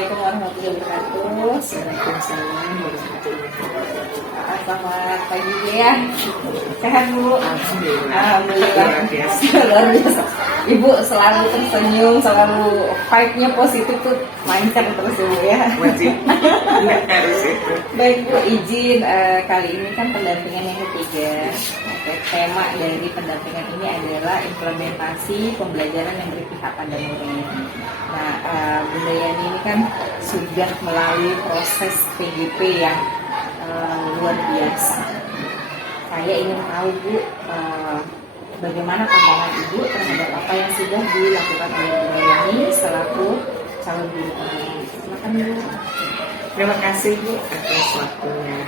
Assalamualaikum warahmatullahi wabarakatuh. Waalaikumsalam warahmatullahi wabarakatuh. Selamat pagi ya. Sehat Bu? Alhamdulillah. Alhamdulillah. Luar biasa. Luar biasa. Ibu selalu tersenyum, selalu vibe-nya positif tuh lancar terus ya Bu ya. Wajib. Nggak harus itu. Baik Bu, izin kali ini kan pendampingan yang ketiga. Oke, tema dari pendampingan ini adalah implementasi pembelajaran yang berpihak pada murid. Nah, Bunda Yani ini kan sudah melalui proses PGP yang luar biasa. Saya ingin tahu Bu, bagaimana pandangan Ibu terhadap apa yang sudah dilakukan oleh Bunda Yani selaku calon guru online. Silakan Bu. Terima kasih Bu atas waktunya.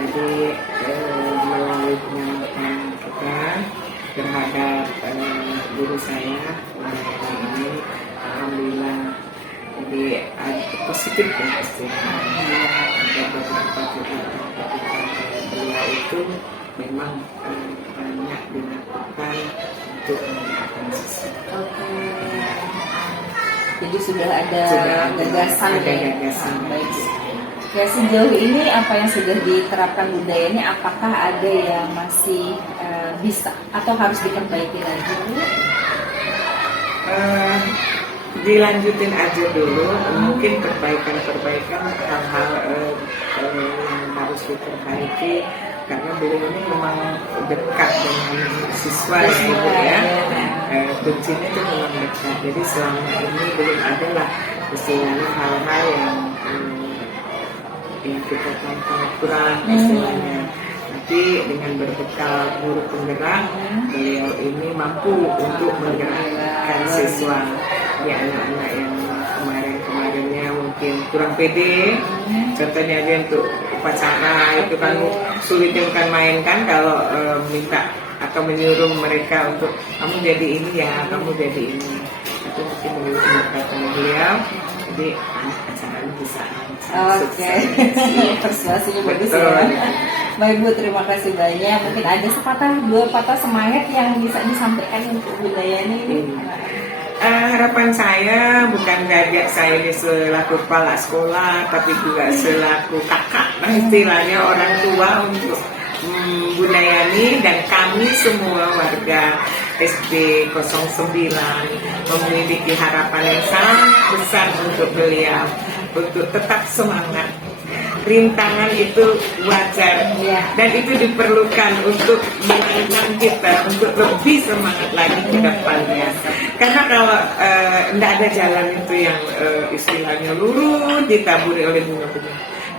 Jadi melalui penyampaian kita terhadap guru saya ini, alhamdulillah. Jadi positif ya pasti. Ada beberapa kegiatan beliau itu memang banyak dilakukan untuk meningkatkan siswa. Oke. Jadi sudah ada gagasan. Ada gagasan. Baik. Ya, sejauh ini apa yang sudah diterapkan budayanya, apakah ada yang masih bisa atau harus diperbaiki lagi? Dilanjutin aja dulu, mungkin perbaikan hal-hal yang harus diperbaiki karena beliau ini memang dekat dengan siswa gitu ya. Kuncinya itu memang dekat, jadi selama ini belum ada lah istilahnya hal-hal yang kita tonton kurang istilahnya. Tapi dengan berbekal guru penggerak, beliau ini mampu untuk menggerakkan siswa. Di anak-anak yang kemarinnya mungkin kurang pede, contohnya aja untuk upacara itu kan sulit kan mainkan kalau minta atau menyuruh mereka untuk kamu jadi ini ya, kamu jadi ini. Itu mungkin menurut beliau, jadi acaranya bisa. Oke, persuasinya bagus ya. Baik Bu, terima kasih banyak. Mungkin ada dua patah semangat yang bisa disampaikan untuk Bunda Yani ini. Harapan saya bukan ngajak saya ini selaku kepala sekolah, tapi juga selaku kakak, istilahnya orang tua untuk Bunda Yani dan kami semua warga SD 09 memiliki harapan yang sangat besar untuk beliau, untuk tetap semangat. Rintangan itu wajar dan itu diperlukan untuk menantang kita untuk lebih semangat lagi ke depannya. Karena kalau tidak ada jalan itu yang istilahnya lurus ditaburi oleh bunga-bunga,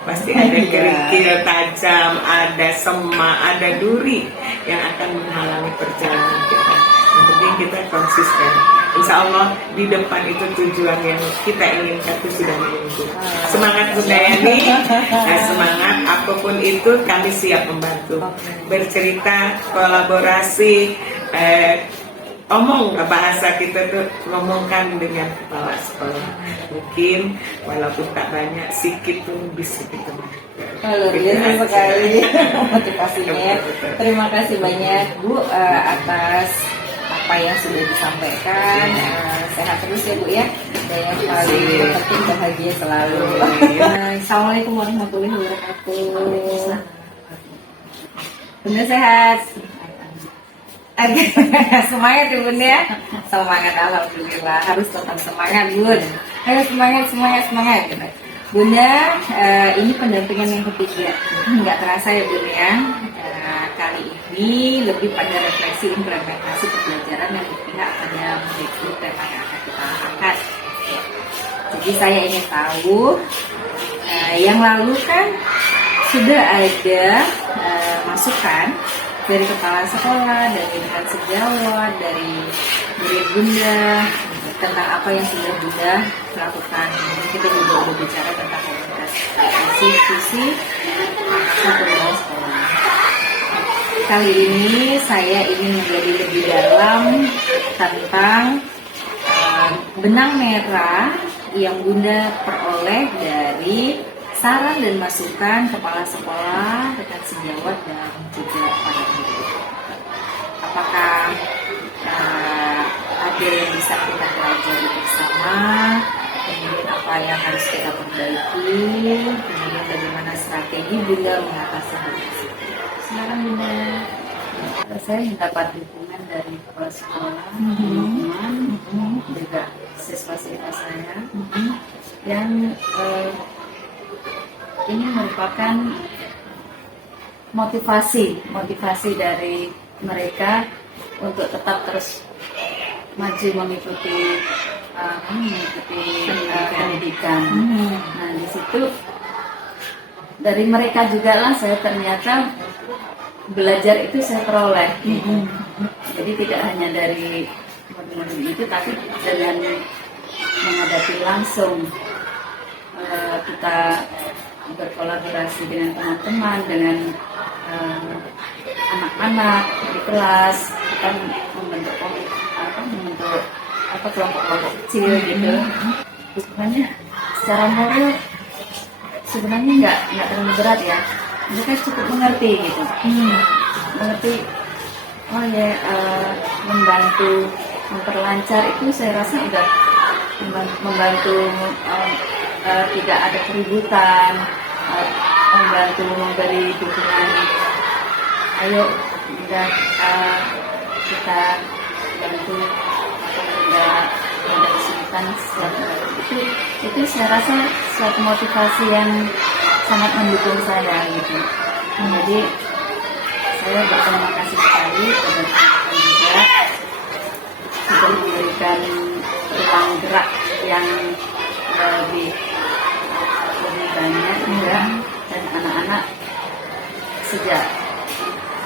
pasti ada kerikil tajam, ada semak, ada duri yang akan menghalangi perjalanan kita. Yang penting kita konsisten. Insya Allah di depan itu tujuan yang kita inginkan itu sudah menunggu. Semangat Bunda Yani, semangat apapun itu kami siap membantu. Bercerita, kolaborasi, omong bahasa kita tuh ngomongkan dengan kepala sekolah. Mungkin walaupun tak banyak, sedikit pun bisa kita. Luar biasa sekali motivasinya. Terima kasih banyak Bu atas apa yang sudah disampaikan. Sehat terus ya Bu ya, dan yang paling penting bahagia selalu. Assalamualaikum warahmatullahi wabarakatuh. Bunda sehat? Semangat ya Bunda ya. Semangat, alhamdulillah, harus tetap semangat Bun. Ayo semangat. Bunda, ini pendampingan yang ketiga. Nggak terasa ya Bunda ya. Kali ini lebih pada refleksi implementasi pembelajaran yang berpihak pada murid tema yang akan kita angkat. Jadi saya ingin tahu, yang lalu kan sudah ada masukan dari kepala sekolah, dari lingkungan sejawat, dari murid Bunda tentang apa yang sudah Bunda lakukan. Kita juga sudah bicara tentang komunikasi visi satu sekolah. Kali ini saya ingin menggali lebih dalam tentang benang merah yang Bunda peroleh dari saran dan masukan kepala sekolah, rekan sejawat, dan juga para guru. Apakah ada yang bisa kita pelajari bersama kemudian apa yang harus kita perbaiki, kemudian bagaimana strategi Bunda mengatasi hal tersebut. Silakan Bunda. Saya mendapat dukungan dari kepala sekolah, teman-teman, juga siswa-siswa saya yang ini merupakan motivasi dari mereka untuk tetap terus maju mengikuti pendidikan. Nah, di situ dari mereka juga lah saya ternyata belajar itu saya peroleh. Jadi tidak hanya dari modul-modul itu, tapi dengan menghadapi langsung kita berkolaborasi dengan teman-teman, dengan anak-anak di kelas, kita membentuk kelompok-kelompok kecil gitu. Sebenarnya secara moral sebenarnya nggak terlalu berat ya. Mereka cukup mengerti gitu, mengerti. Oh ya, membantu memperlancar itu saya rasa udah membantu tidak ada keributan, membantu memberi dukungan. Ayo udah kita bantu apabila ada kesulitan itu saya rasa suatu motivasi yang sangat mendukung saya gitu. Jadi saya berterima kasih sekali kepada teman-teman juga sudah memberikan ruang gerak yang lebih banyak juga, dan anak-anak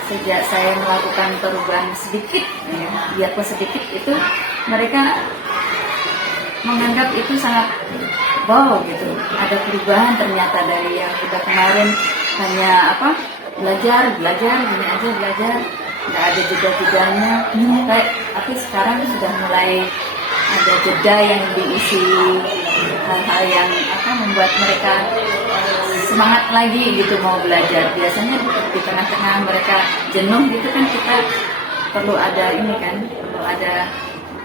sejak saya melakukan perubahan sedikit, ya, biarpun sedikit, itu mereka menganggap itu sangat wow gitu, ada perubahan ternyata dari yang kita kemarin hanya belajar gini aja, belajar nggak ada jeda-jedanya, tapi sekarang sudah mulai ada jeda yang diisi hal-hal yang membuat mereka semangat lagi gitu mau belajar. Biasanya di tengah-tengah mereka jenuh gitu kan, kita perlu ada perlu ada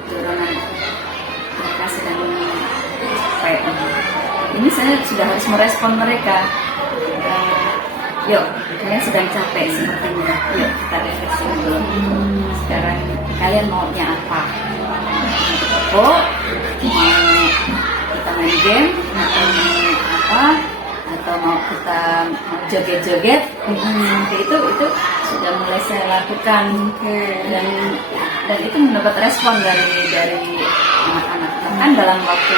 dorongan. Mereka sedang capek. Ini saya sudah harus merespon mereka. Yuk, kalian sedang capek sepertinya. Yuk, kita refleksi dulu. Sekarang kalian maunya apa? Mau kita main game, atau mau kita joget-joget? Itu sudah mulai saya lakukan, dan itu mendapat respon dari anak-anak. Bahkan dalam waktu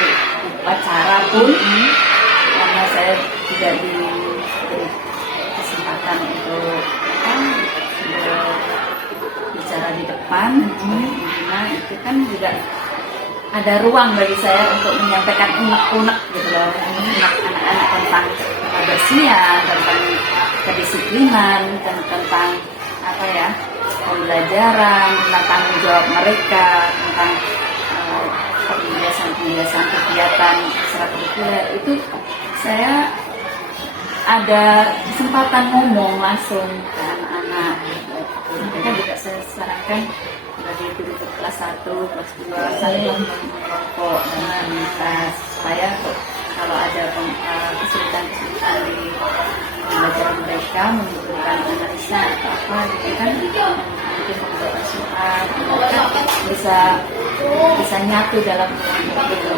upacara pun, karena saya tidak diberi kesempatan untuk bicara di depan, nah itu kan juga ada ruang bagi saya untuk menyampaikan unek-unek gitu loh, anak-anak tentang kebersihan, tentang kedisiplinan, tentang pembelajaran, tentang tanggung jawab mereka, tentang pembiasaan kegiatan ekstrakurikuler. Itu saya ada kesempatan ngomong langsung ke anak-anak. Mereka juga saya sarankan bagi guru kelas 1, kelas 2 saling mengelompok dan komunitas, supaya kalau ada kesulitan di pembelajaran mereka membutuhkan analisa atau apa gitu kan, mungkin membuat soal, mereka bisa nyatu dalam gitu.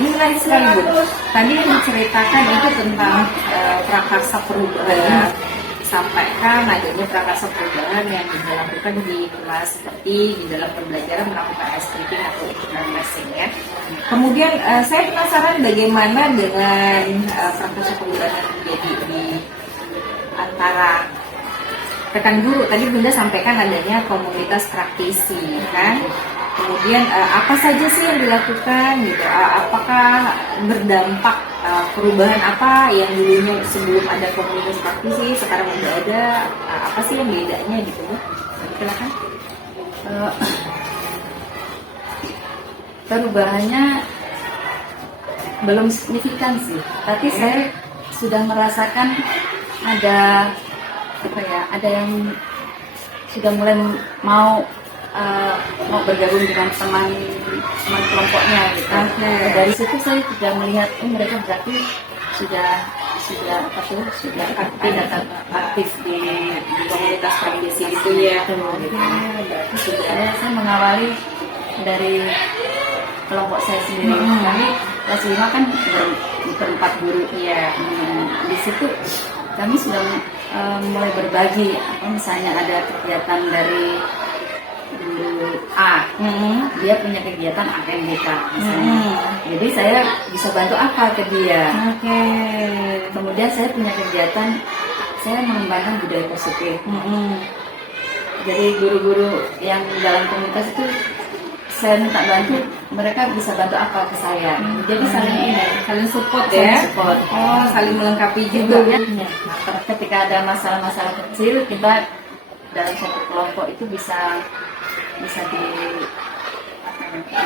Ini menarik sekali Bu. Tadi yang diceritakan itu tentang prakarsa perubahan, sampaikan adanya prakarsa perubahan yang dilakukan di kelas, seperti di dalam pembelajaran melakukan ice breaking atau intermessing ya. Kemudian saya penasaran bagaimana dengan prakarsa perubahan yang terjadi di antara rekan guru. Tadi Bunda sampaikan adanya komunitas praktisi kan. Kemudian apa saja sih yang dilakukan gitu? Apakah berdampak perubahan apa yang dulunya sebelum ada komunitas praktisi sekarang udah ada? Apa sih yang bedanya gitu Bu? Silakan. Perubahannya belum signifikan sih, tapi saya sudah merasakan ada yang sudah mulai mau bergabung dengan teman teman kelompoknya gitu. Oke. Dari situ saya juga melihat mereka berarti sudah apa tuh sudah aktif di Komunitas praktisi itu ya. Betul, gitu. Berarti sudah. Saya mengawali dari kelompok saya sendiri. Kami kelas 5 kan berempat guru. Iya. Di situ kami sudah mulai berbagi. Misalnya ada kegiatan dari guru A, dia punya kegiatan AMBK misalnya. Jadi saya bisa bantu apa ke dia. Oke. Kemudian saya punya kegiatan, saya mengembangkan budaya positif. Jadi guru-guru yang dalam komunitas itu saya minta bantu, mereka bisa bantu apa ke saya. Jadi saling ini, Saling support saling ya. support. Oh, saling melengkapi Itu juga. ya. Ketika ada masalah-masalah kecil, kita dalam satu kelompok itu bisa di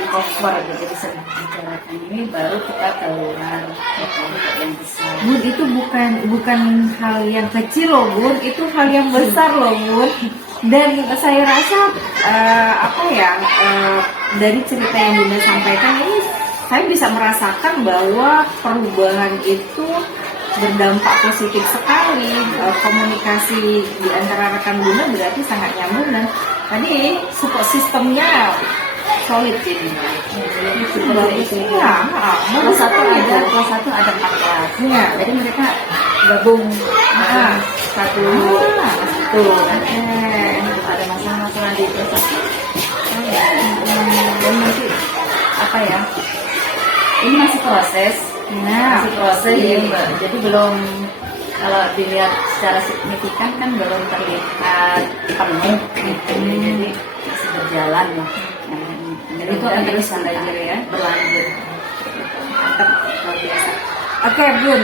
cover gitu, bisa dibicarakan. Ini baru kita keluar ke kelompok yang besar. Bun, itu bukan hal yang kecil loh, Bun. Itu hal yang besar loh, Bun. Dan saya rasa dari cerita yang Bunda sampaikan ini, saya bisa merasakan bahwa perubahan itu berdampak positif sekali. Komunikasi di antara rekan Bunda berarti sangat nyambung, dan tadi support sistemnya solid jadi. Iya, Kelas 1 ada 4 kelas. Iya. Jadi mereka gabung satu itu. Ada masalah-masalah di kelas 1. Dan nanti apa ya? Ini masih proses. Masih proses ya, Mbak. Jadi belum, kalau dilihat secara signifikan kan belum terlihat penuh gitu. Jadi masih berjalan lah. Dan itu akan terus belajar ya, berlanjut. mantap, luar biasa. Oke Bun,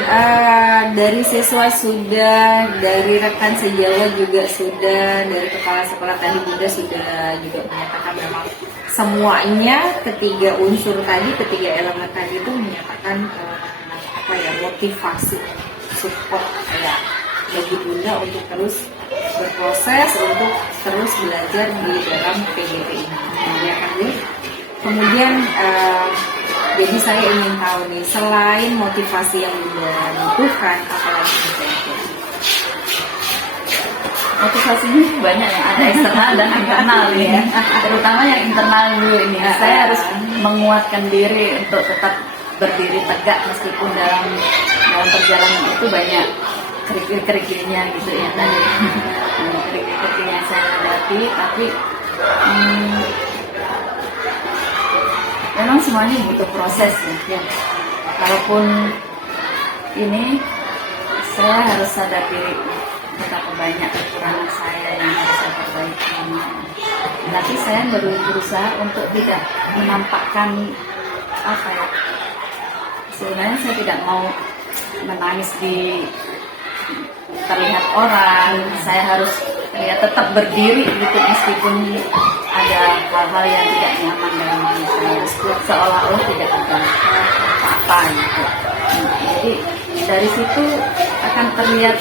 dari siswa sudah, dari rekan sejawat juga sudah, dari kepala sekolah tadi Bunda sudah juga menyatakan memang semuanya ketiga unsur tadi, ketiga elemen tadi itu menyatakan motivasi, support ya bagi Bunda untuk terus berproses, untuk terus belajar di dalam PGP ini. Ya kan, Bun? Kemudian jadi saya ingin tahu nih, selain motivasi yang Bunda butuhkan, apa lagi yang Bunda butuhkan? Motivasinya banyak ya, ada eksternal dan internal ya. Terutama yang internal dulu ini. Saya harus menguatkan diri untuk tetap berdiri tegak meskipun dalam perjalanan itu banyak kerikil-kerikilnya gitu ya tadi. Kerikil-kerikil yang saya hadapi, tapi memang semuanya butuh proses ya. Kalaupun ini saya harus sadar diri betapa banyak kekurangan saya yang harus saya perbaiki. Nanti saya berusaha untuk tidak menampakkan sebenarnya saya tidak mau menangis di terlihat orang. Saya harus tetap berdiri gitu meskipun ada hal-hal yang tidak nyaman dalam diri saya, seolah-olah tidak ada apa-apa gitu. Jadi dari situ akan terlihat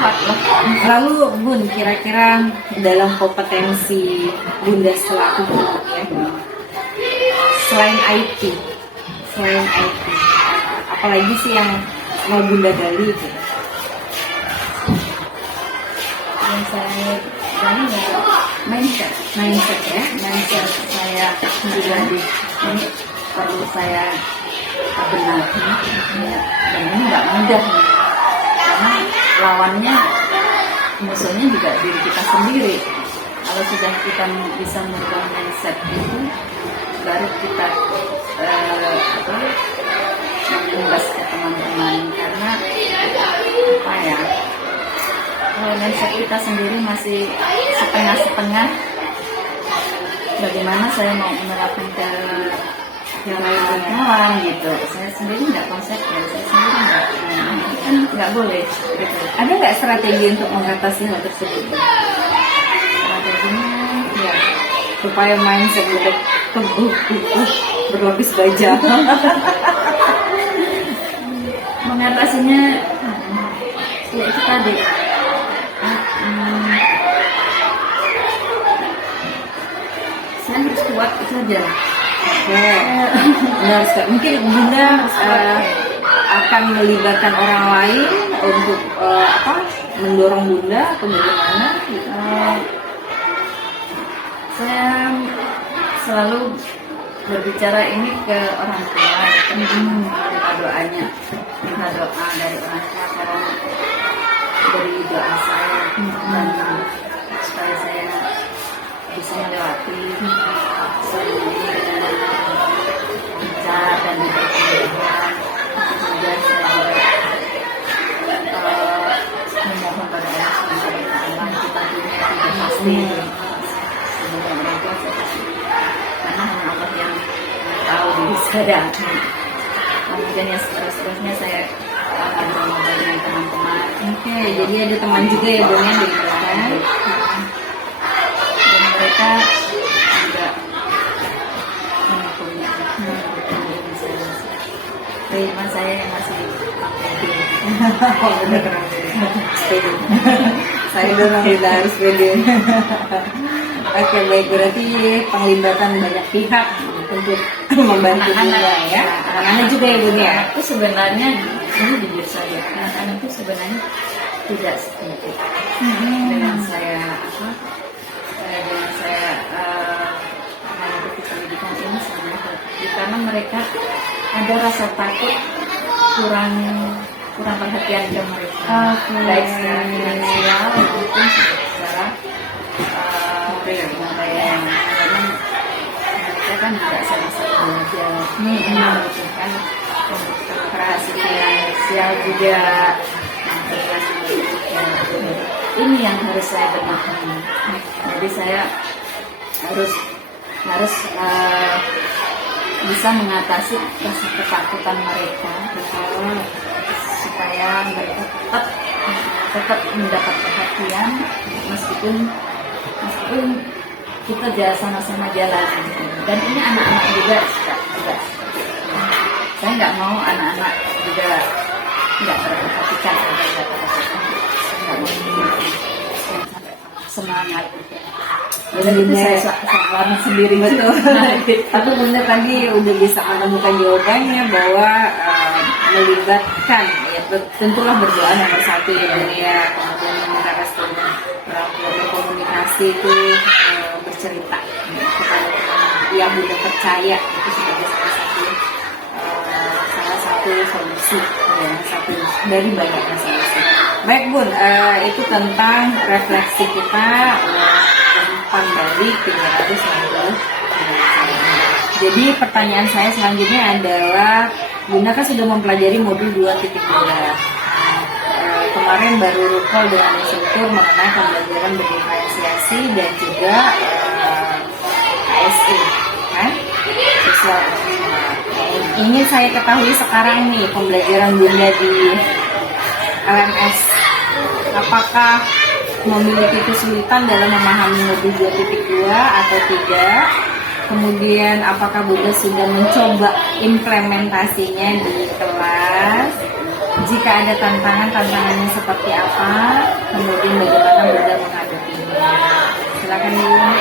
kuat lah. Lalu Bun, kira-kira dalam kompetensi Bunda selaku guru ya, selain IT, apalagi sih yang mau Bunda gali gitu? Yang saya gali ya mindset ya, mindset saya pribadi ini perlu saya benahi ya. Dan ini nggak mudah nih, karena lawannya musuhnya juga diri kita sendiri. Kalau sudah kita bisa merubah mindset itu, baru kita mengimbas ke teman-teman. Karena kalau mindset kita sendiri masih setengah-setengah, bagaimana saya mau menerapkan ke yang lain gitu. Saya sendiri nggak konsepnya, saya sendiri nggak boleh gitu. Ada nggak strategi untuk mengatasi hal tersebut? Strateginya ya Supaya mindset Bunda teguh, berlapis baja. mengatasinya ya itu tadi kuat itu aja. Oke. Benar sekali. Mungkin Bunda akan melibatkan orang lain untuk mendorong Bunda atau bagaimana? Gitu. Saya selalu berbicara ini ke orang tua, minta doanya, minta doa dari orang tua, tolong beri doa saya dan supaya saya bisa melewati semua ini dengan lancar dan diberkati Tuhan. Kemudian saya juga memohon pada Allah Subhanahu wa Ta'ala, kita dunia tidak pasti sebenarnya orang tua saya kasih, karena hanya Allah yang tahu diri saya. Kemudian yang seterusnya saya akan bermobil dengan teman-teman. Oke, jadi ada teman juga ya Bunda yang diberikan. Dan mereka juga mendukungnya. Terima saya yang masih pakai dia. Oh benar. Pede. Saya dorong tidak harus pede. Oke baik, berarti penglibatan banyak pihak untuk membantu Bunda ya. Anak-anak juga ya Bunda ya. Itu sebenarnya ini jujur saja, anak-anak itu sebenarnya tidak setuju dengan saya mengikuti pendidikan ini sebenarnya karena mereka ada rasa takut kurang perhatian ke mereka, baik secara finansial maupun secara pemberian. Karena mereka kan tidak sama-sama belajar, membutuhkan kerasi finansial juga. Ini yang harus saya benahi. Jadi saya harus bisa mengatasi rasa ketakutan mereka supaya mereka tetap mendapat perhatian meskipun kita sama-sama jalan. Dan ini anak-anak juga seperti itu. Saya nggak mau anak-anak juga nggak terperhatikan. Saya nggak mau semangat. Dan itu saya alami sendiri betul. Tapi Bunda tadi udah bisa menemukan jawabannya bahwa melibatkan ya tentulah berdoa nomor satu ya Bunda ya. Kemudian meminta restu berkomunikasi itu bercerita kepada yang Bunda percaya itu sebagai salah satu solusi ya, satu dari banyaknya solusi. Baik Bun, itu tentang refleksi kita dari 360. Jadi pertanyaan saya selanjutnya adalah Bunda kan sudah mempelajari modul 2.2. Kemarin baru recall dengan instruktur mengenai pembelajaran berdiferensiasi dan juga KSE kan? Siswa ingin saya ketahui sekarang nih pembelajaran Bunda di LMS, apakah memiliki kesulitan dalam memahami modul 2.2 atau tidak? Kemudian apakah Bunda sudah mencoba implementasinya di kelas? Jika ada tantangannya seperti apa? Kemudian bagaimana Bunda menghadapinya? Silakan Bunda.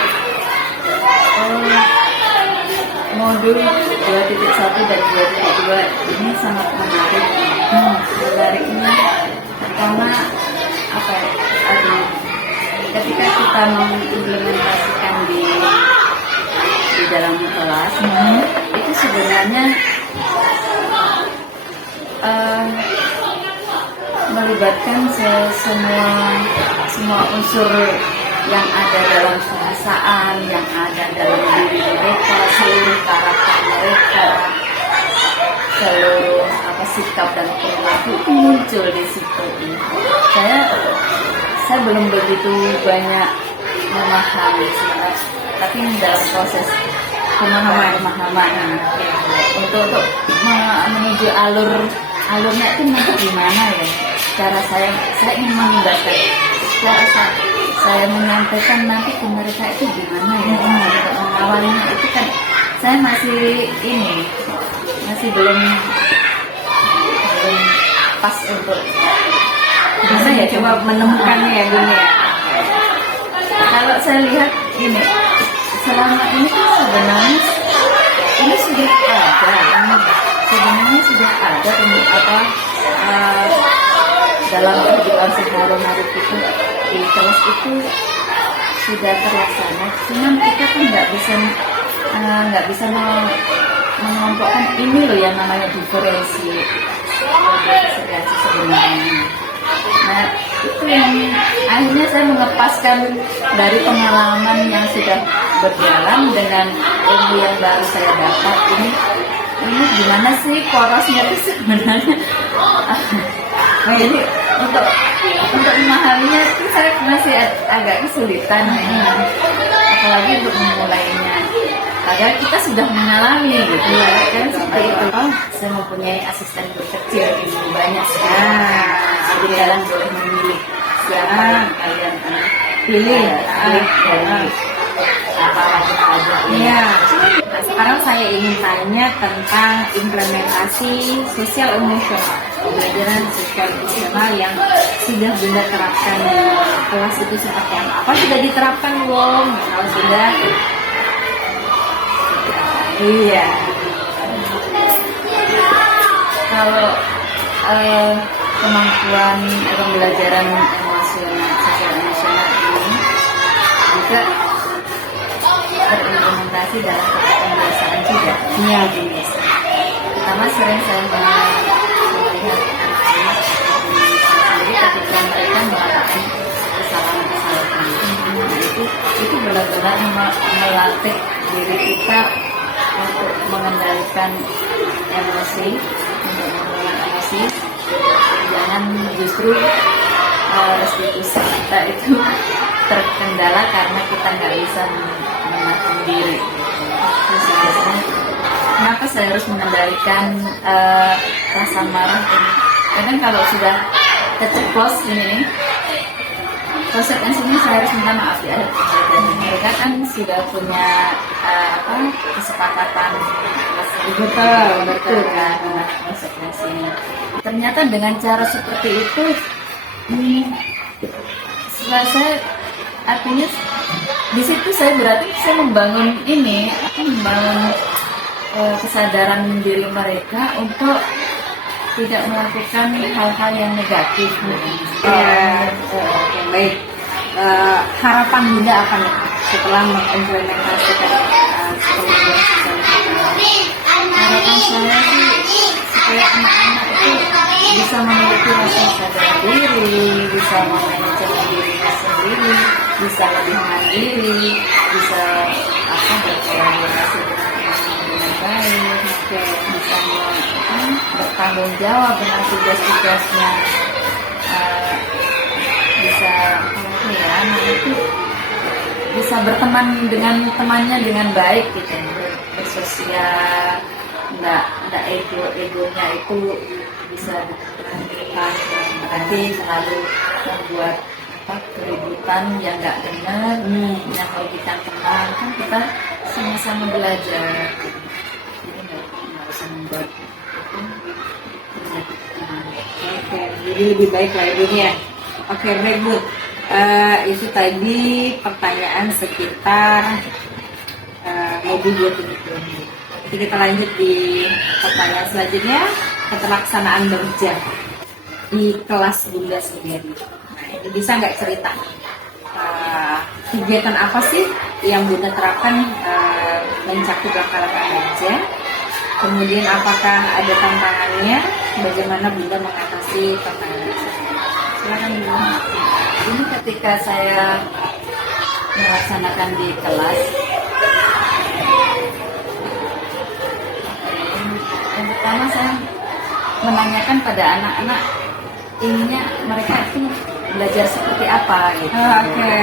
Modul 2.1 dan 2.2 ini sangat menarik. Menariknya karena ketika kita mengimplementasikan di dalam kelas, itu sebenarnya melibatkan semua unsur yang ada dalam perasaan, yang ada dalam diri mereka, seluruh karakter mereka, seluruh sikap dan perilaku muncul di situ. Saya belum begitu banyak memahami, tapi dalam proses pemahaman untuk menuju alurnya itu nanti gimana ya? Cara saya ingin mengindahkan, cara saya menyampaikan nanti ke mereka itu gimana ya? Untuk mengawalnya itu kan saya masih belum pas untuk bisa ya coba menemukannya ya Bunda ya. Kalau saya lihat ini selama ini kan sebenarnya ini sudah ada, sebenarnya sudah ada apa dalam kehidupan sehari-hari itu di kelas itu sudah terlaksana. Cuman kita kan nggak bisa mengelompokkan ini loh yang namanya diferensiasi sebenarnya. Nah, itu yang akhirnya saya mengepaskan dari pengalaman yang sudah berjalan dengan ilmu yang baru saya dapat ini gimana sih porosnya itu sebenarnya. Jadi untuk memahaminya itu saya masih agak kesulitan, apalagi untuk memulainya. Padahal kita sudah mengalami gitu ya kan seperti itu. Saya mempunyai asisten guru kecil ini banyak sekali. Jadi kalian boleh memilih siapa yang kalian pilih dari apa aja. Iya. Nah, sekarang saya ingin tanya tentang implementasi sosial emosional, pembelajaran sosial emosional yang sudah Bunda terapkan di kelas itu seperti apa? Apa sudah diterapkan belum? Kalau sudah, iya. Kalau kemampuan pembelajaran emosional, sosial emosional ini juga berimplementasi dalam pembiasaan juga. Iya. Pertama sering saya melihat anak-anak sendiri ketika mereka melakukan kesalahan-kesalahan. Nah, itu benar-benar melatih diri kita untuk mengendalikan emosi, untuk mengelola emosi. Jangan justru restitusi kita itu terkendala karena kita nggak bisa menahan diri. Terus biasanya, kenapa saya harus mengendalikan rasa marah ini? Kadang kalau sudah keceplos ini, konsekuensinya saya harus minta maaf ya. Dan mereka kan sudah punya kesepakatan, betul kan konsekuensinya. Ternyata dengan cara seperti itu, setelah saya artinya di situ saya berarti saya membangun kesadaran diri mereka untuk tidak melakukan hal-hal yang negatif. Oke, baik. Harapan Bunda apa nih setelah mengimplementasikan pembelajaran sosial emosional? Harapan saya sih supaya anak-anak itu bisa memiliki rasa sadar diri, bisa memanajemen dirinya sendiri, bisa lebih mandiri, bisa berkolaborasi dengan baik, bisa bertanggung jawab dengan tugas-tugasnya, bisa bisa berteman dengan temannya dengan baik gitu, bersosial, nggak egonya itu bisa ditekan, berarti selalu membuat keributan yang nggak benar, yang merugikan teman. Kan kita sama-sama belajar, jadi nggak usah membuat Oke, jadi lebih baik lah ibunya. Oke, baik Bu. Itu tadi pertanyaan sekitar mobil buat ini. Jadi kita lanjut di pertanyaan selanjutnya, keterlaksanaan bekerja di kelas Bunda sendiri. Nah, ini bisa nggak cerita kegiatan apa sih yang Bunda terapkan mencakup langkah-langkah kerja? Kemudian apakah ada tantangannya? Bagaimana Bunda mengatasi tantangan tersebut? Silakan Bunda. Ini ketika saya melaksanakan di kelas, yang pertama saya menanyakan pada anak-anak ininya mereka itu belajar seperti apa gitu. Oke.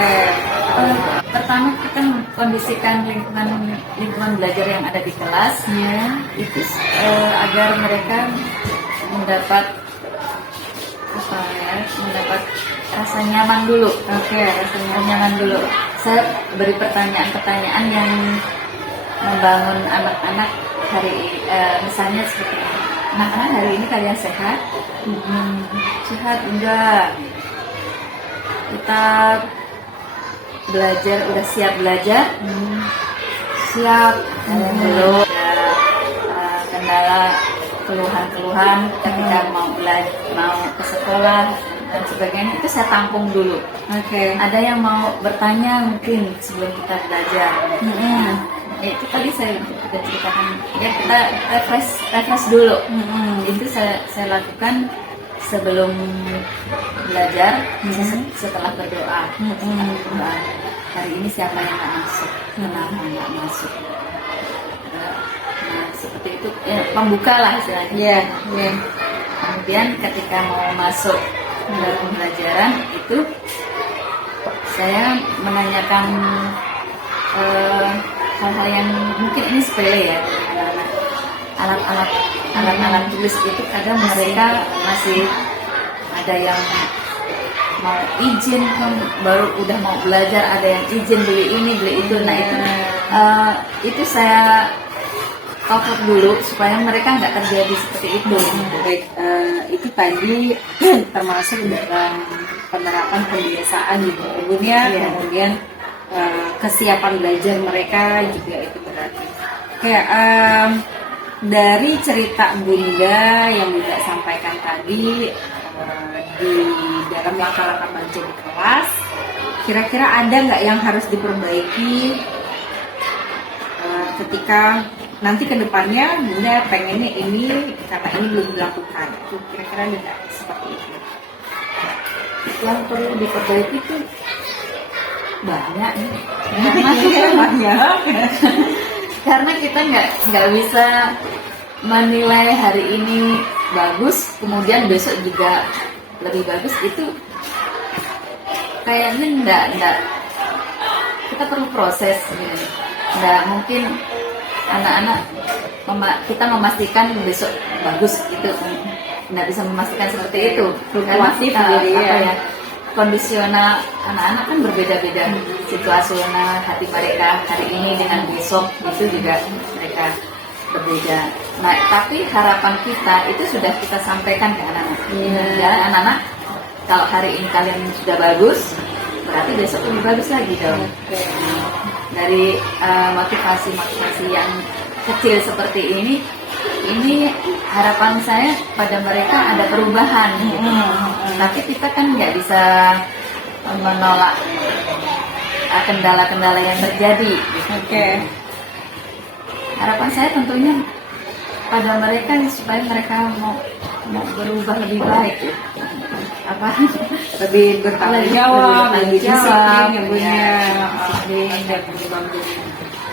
Pertama kita kondisikan lingkungan belajar yang ada di kelas, itu agar mereka mendapat rasa nyaman dulu. Rasa nyaman dulu. Saya beri pertanyaan-pertanyaan yang membangun anak-anak misalnya seperti anak-anak hari ini kalian sehat? Sehat enggak? Kita belajar, udah siap belajar? siap, ada yang belum, ada kendala keluhan-keluhan ketika mau belajar, mau ke sekolah dan sebagainya, itu saya tampung dulu. Oke. Ada yang mau bertanya mungkin sebelum kita belajar. Ya, itu tadi saya sudah ceritakan, ya kita refresh dulu. Itu saya lakukan sebelum belajar, setelah berdoa. Berdoa, hari ini siapa yang nggak masuk, kenapa nggak masuk. Nah, seperti itu, ya, pembuka lah istilahnya. Iya. Kemudian ketika mau masuk dalam pembelajaran itu, saya menanyakan hal-hal yang mungkin ini sepele ya, alat-alat tulis itu kadang mereka masih ada yang mau izin kan, baru udah mau belajar ada yang izin beli ini beli itu. Nah itu saya cover dulu supaya mereka nggak terjadi seperti itu. Baik, itu tadi termasuk dalam penerapan kebiasaan gitu, kemudian kesiapan belajar mereka juga itu berarti. Kayak dari cerita Bunda yang Bunda sampaikan tadi, di dalam langkah-langkah baca di kelas, kira-kira ada nggak yang harus diperbaiki ketika nanti ke depannya Bunda pengennya ini karena ini belum dilakukan, itu kira-kira ada nggak seperti itu? Yang perlu diperbaiki itu banyak nih. Banyak. Karena kita nggak bisa menilai hari ini bagus, kemudian besok juga lebih bagus, itu kayaknya nggak kita perlu proses gitu. Nggak mungkin anak-anak kita memastikan besok bagus gitu, nggak bisa memastikan seperti itu. Fluktuatif Karena jadi ya. Kondisional anak-anak kan berbeda-beda, situasional hati mereka hari ini dengan besok itu juga mereka berbeda. Nah, tapi harapan kita itu sudah kita sampaikan ke anak-anak. Ya, anak-anak, kalau hari ini kalian sudah bagus, berarti besok lebih bagus lagi dong. Dari motivasi yang kecil seperti ini harapan saya pada mereka ada perubahan. Tapi kita kan nggak bisa menolak kendala-kendala yang terjadi. Harapan saya tentunya pada mereka supaya mereka mau berubah lebih baik, lebih bertanggung jawab, lebih disiplin yang punya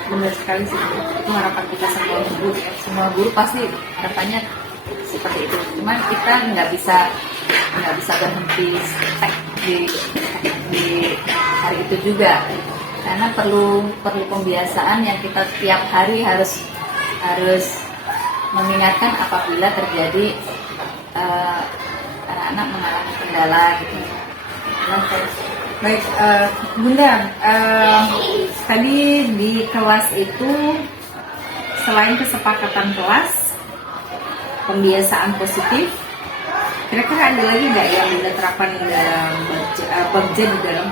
benar sekali sih. Itu harapan kita semua guru pasti harapannya seperti itu. Cuman kita nggak bisa berhenti stuck di hari itu juga, karena perlu pembiasaan yang kita tiap hari harus mengingatkan apabila terjadi anak-anak mengalami kendala gitu. Baik, Bunda, tadi di kelas itu selain kesepakatan kelas, pembiasaan positif, kira-kira ada lagi nggak yang Bunda terapkan dalam Bagja di dalam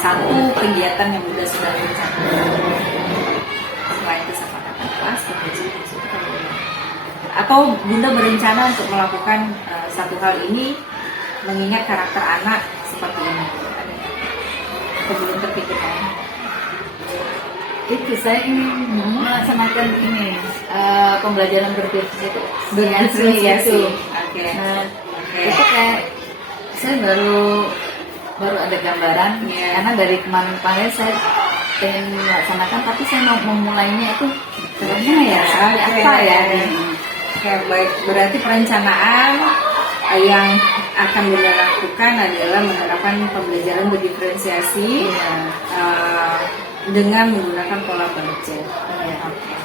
satu kegiatan yang Bunda sudah rencanakan? Selain kesepakatan kelas, pembiasaan positif, atau Bunda berencana untuk melakukan satu hal ini mengingat karakter anak seperti ini? Belum terpikir kan? Itu saya ingin melaksanakan ini pembelajaran berdiferensiasi. Nah, itu kayak saya baru ada gambaran, karena dari kemarin saya pengen melaksanakan, tapi saya mau memulainya itu caranya ya apa ya? Baik, berarti perencanaan yang akan Bunda lakukan adalah menerapkan pembelajaran berdiferensiasi dengan menggunakan pola baca.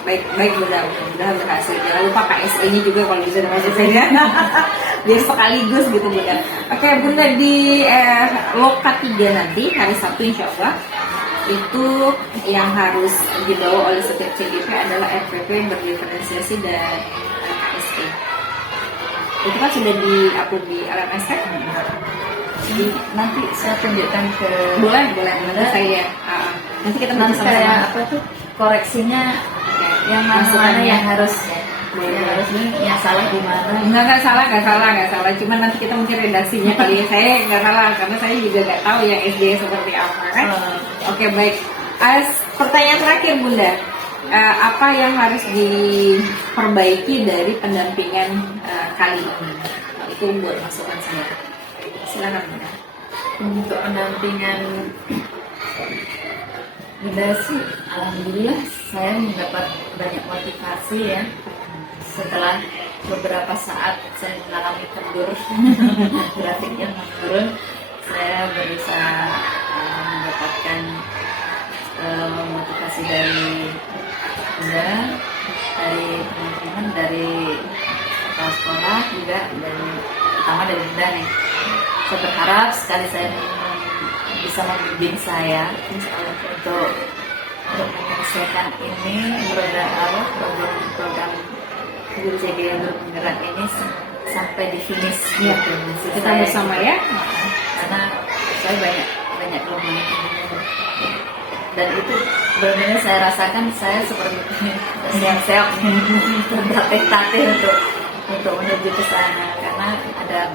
Baik Bunda, mudah-mudahan berhasil. Jangan lupa KSE-nya juga kalau bisa dengan saya. Biar sekaligus gitu Bunda. Oke Bunda, di Loka 3 nanti hari Sabtu insya Allah itu yang harus dibawa oleh setiap CGP adalah RPP berdiferensiasi dan KSE. Itu kan sudah di-upload di LMS kan? Nanti saya tunjukkan ke boleh nanti saya nanti kita nanti sama-sama. kayak apa tuh koreksinya yang mana yang harus ini yang salah di mana. Nggak salah. Cuma nanti kita mungkin redaksinya kali ya. Saya nggak salah karena saya juga nggak tahu yang SD seperti apa kan. Oke, baik. Pertanyaan terakhir Bunda, apa yang harus diperbaiki dari pendampingan kali ini? Itu buat masukan saya. Silakan Bunda. Untuk pendampingan Bunda sih, alhamdulillah saya mendapat banyak motivasi ya. Setelah beberapa saat saya mengalami kendur, grafiknya menurun, saya berusaha mendapatkan motivasi dari Bunda, dari teman-teman, dari kepala sekolah juga, dan terutama dari Bunda nih. Saya berharap sekali saya bisa membimbing saya untuk menyelesaikan ini program guru CG yang berpenggerak ini sampai di finish Ya, gitu. kita bersama ya. Karena saya banyak kelemahan dan itu benar-benar saya rasakan saya seperti siap-siap bertatih-tatih untuk menuju ke sana, karena ada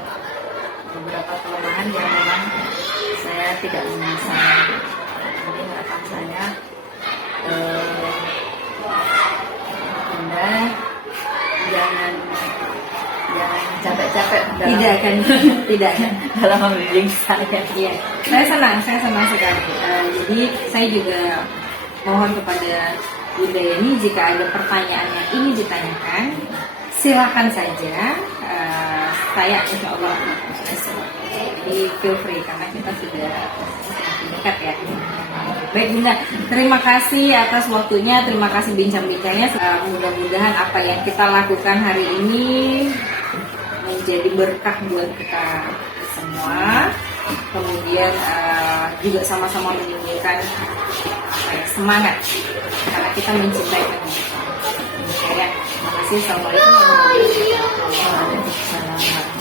beberapa kelemahan yang memang saya tidak menyelesaikan. Jadi harapan saya Bunda jangan capek-capek Tidak kan. dalam membimbing saya. Iya, saya senang sekali. Jadi saya juga mohon kepada Bunda ini jika ada pertanyaan yang ingin ditanyakan, silakan saja. Saya insya Allah jadi feel free karena kita sudah dekat ya. Baik Bunda, terima kasih atas waktunya, terima kasih bincang-bincangnya. Mudah-mudahan apa yang kita lakukan hari ini menjadi berkah buat kita semua. Kemudian juga sama-sama menimbulkan semangat karena kita mencintai pendidikan. Ya, terima kasih. Assalamualaikum warahmatullahi wabarakatuh.